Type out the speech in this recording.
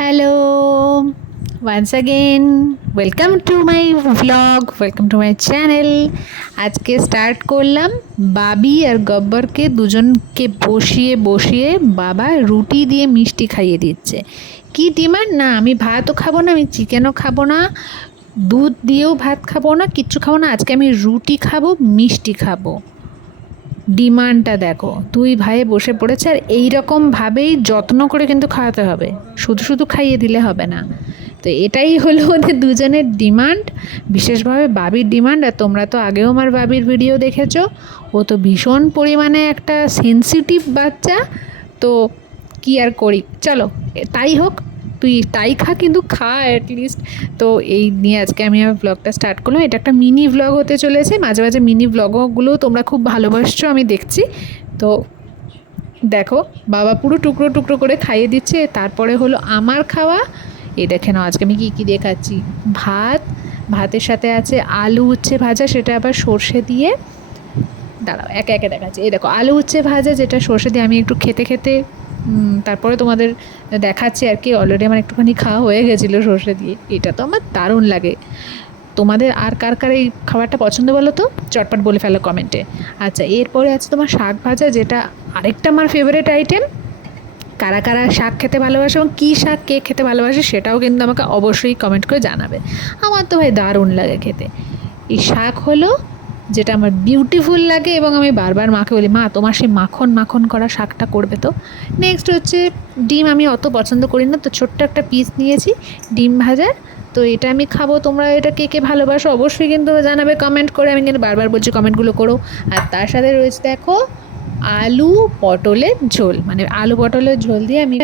Hello, once again welcome to my vlog, welcome to my channel. আজকে start করলাম বাবি আর গব্বরকে দুজনকে বসিয়ে বসিয়ে বাবা রুটি দিয়ে মিষ্টি খাইয়ে দিচ্ছে। কি ডিমান্ড না, আমি ভাতও খাবো না, আমি চিকেনও খাবো না, দুধ দিয়েও ভাত খাবো না, কিচ্ছু খাবো না, আজকে আমি রুটি খাবো, মিষ্টি খাবো। ডিমান্ডটা দেখো, দুই ভাইয়ে বসে পড়েছে। আর এইরকমভাবেই যত্ন করে কিন্তু খাওয়াতে হবে, শুধু শুধু খাইয়ে দিলে হবে না। তো এটাই হলো ওদের দুজনের ডিমান্ড, বিশেষভাবে বাবির ডিমান্ড। আর তোমরা তো আগেও আমার বাবির ভিডিও দেখেছো, ও তো ভীষণ পরিমাণে একটা সেন্সিটিভ বাচ্চা। তো কি আর করি, চলো তাই হোক, তুই তাই খা, কিন্তু খা অ্যাটলিস্ট। তো এই নিয়ে আজকে আমি আমার ব্লগটা স্টার্ট করলাম। এটা একটা মিনি ব্লগ হতে চলেছে, মাঝে মাঝে মিনি ব্লগগুলো তোমরা খুব ভালোবাসছো আমি দেখছি। তো দেখো, বাবা পুরো টুকরো টুকরো করে খাইয়ে দিচ্ছে, তারপরে হলো আমার খাওয়া। এই দেখে নাও আজকে আমি কী কী দেখাচ্ছি। ভাত, ভাতের সাথে আছে আলু উচ্ছে ভাজা, সেটা আবার সর্ষে দিয়ে। দাঁড়াও একে একে দেখাচ্ছি। এই দেখো আলু উচ্ছে ভাজা, যেটা সর্ষে দিয়ে আমি একটু খেতে খেতে তারপরে তোমাদের দেখাচ্ছি আর কি। অলরেডি আমার একটুখানি খাওয়া হয়ে গেছিলো সর্ষে দিয়ে, এটা তো আমার দারুণ লাগে। তোমাদের আর কার কার এই খাবারটা পছন্দ বলো তো, চটপট বলে ফেলো কমেন্টে। আচ্ছা, এরপরে আছে তোমার শাক ভাজা, যেটা আরেকটা আমার ফেভারিট আইটেম। কারা কারা শাক খেতে ভালোবাসে এবং কী শাক কে খেতে ভালোবাসে সেটাও কিন্তু আমাকে অবশ্যই কমেন্ট করে জানাবে। আমার তো ভাই দারুণ লাগে খেতে এই শাক, হলো যেটা আমার বিউটিফুল লাগে। এবং আমি বারবার মাকে বলি, মা তোমার সেই মাখন মাখন করা শাকটা করবে তো। নেক্সট হচ্ছে ডিম, আমি অত পছন্দ করি না, তো ছোট্ট একটা পিস নিয়েছি ডিম ভাজার। তো এটা আমি খাবো, তোমরা এটা কে কে ভালোবাসো অবশ্যই কিন্তু জানাবে কমেন্ট করে। আমি কিন্তু বারবার বলছি কমেন্টগুলো করো। আর তার সাথে রয়েছে দেখো আলু পটলের ঝোল, মানে আলু পটলের ঝোল দিয়ে আমি